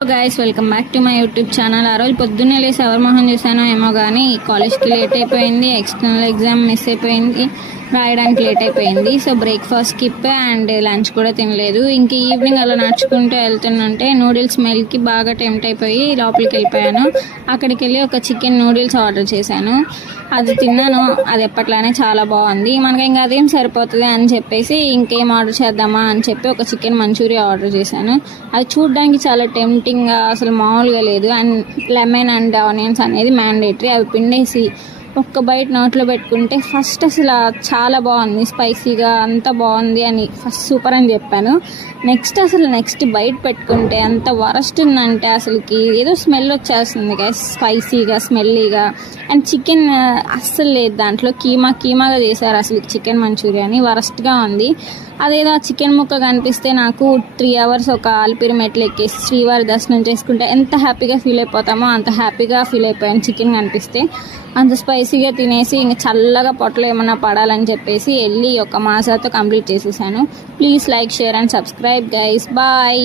Guys welcome back to my YouTube channel. ఆ రోజు పొద్దున్నే లేసి ఎవరి మొహం చూసానో ఏమో కానీ కాలేజ్కి లేట్ అయిపోయింది, ఎక్స్టర్నల్ ఎగ్జామ్ మిస్ అయిపోయింది, రాయడానికి లేట్ అయిపోయింది. So breakfast skip and lunch కూడా తినలేదు. ఇంక ఈవినింగ్ అలా నడుచుకుంటూ వెళ్తుంటే నూడిల్స్ స్మెల్కి బాగా టెంప్ట్ అయిపోయి లోపలికి వెళ్ళిపోయాను. అక్కడికి వెళ్ళి ఒక చికెన్ నూడిల్స్ ఆర్డర్ చేశాను. అది తిన్నాను, అది ఎప్పట్లానే చాలా బాగుంది. మనకి ఇంకా అదేం సరిపోతుంది అని చెప్పేసి ఇంకేం ఆర్డర్ చేద్దామా అని చెప్పి ఒక చికెన్ మంచూరియా ఆర్డర్ చేశాను. అది చూడడానికి చాలా టెంప్టింగ్గా అసలు మామూలుగా లేదు. అండ్ లెమన్ అండ్ ఆనియన్స్ అనేది మ్యాండేటరీ. అవి పిండేసి ఒక్క బైట్ నోట్లో పెట్టుకుంటే ఫస్ట్ అసలు చాలా బాగుంది, స్పైసీగా అంత బాగుంది అని ఫస్ట్ సూపర్ అని చెప్పాను. నెక్స్ట్ బైట్ పెట్టుకుంటే అంత వరస్ట్ ఉందంటే అసలుకి ఏదో స్మెల్ వచ్చేస్తుంది గైస్, స్పైసీగా స్మెల్లీగా. అండ్ చికెన్ అస్సలు లేదు దాంట్లో, కీమాగా చేశారు అసలు చికెన్ మంచూరియాని, వరస్ట్గా ఉంది. అదేదో ఆ చికెన్ ముక్క కనిపిస్తే నాకు 3 hours ఒక ఆల్పిరి మెట్లు ఎక్కేసి శ్రీవారి దర్శనం చేసుకుంటే ఎంత హ్యాపీగా ఫీల్ అయిపోతామో అంత హ్యాపీగా ఫీల్ అయిపోయాను చికెన్ కనిపిస్తే. అంత స్పైసీగా తినేసి ఇంక చల్లగా పొట్టలో ఏమన్నా పడాలని చెప్పేసి వెళ్ళి ఒక మాసాతో కంప్లీట్ చేసేసాను. Please like, share and subscribe guys. Bye.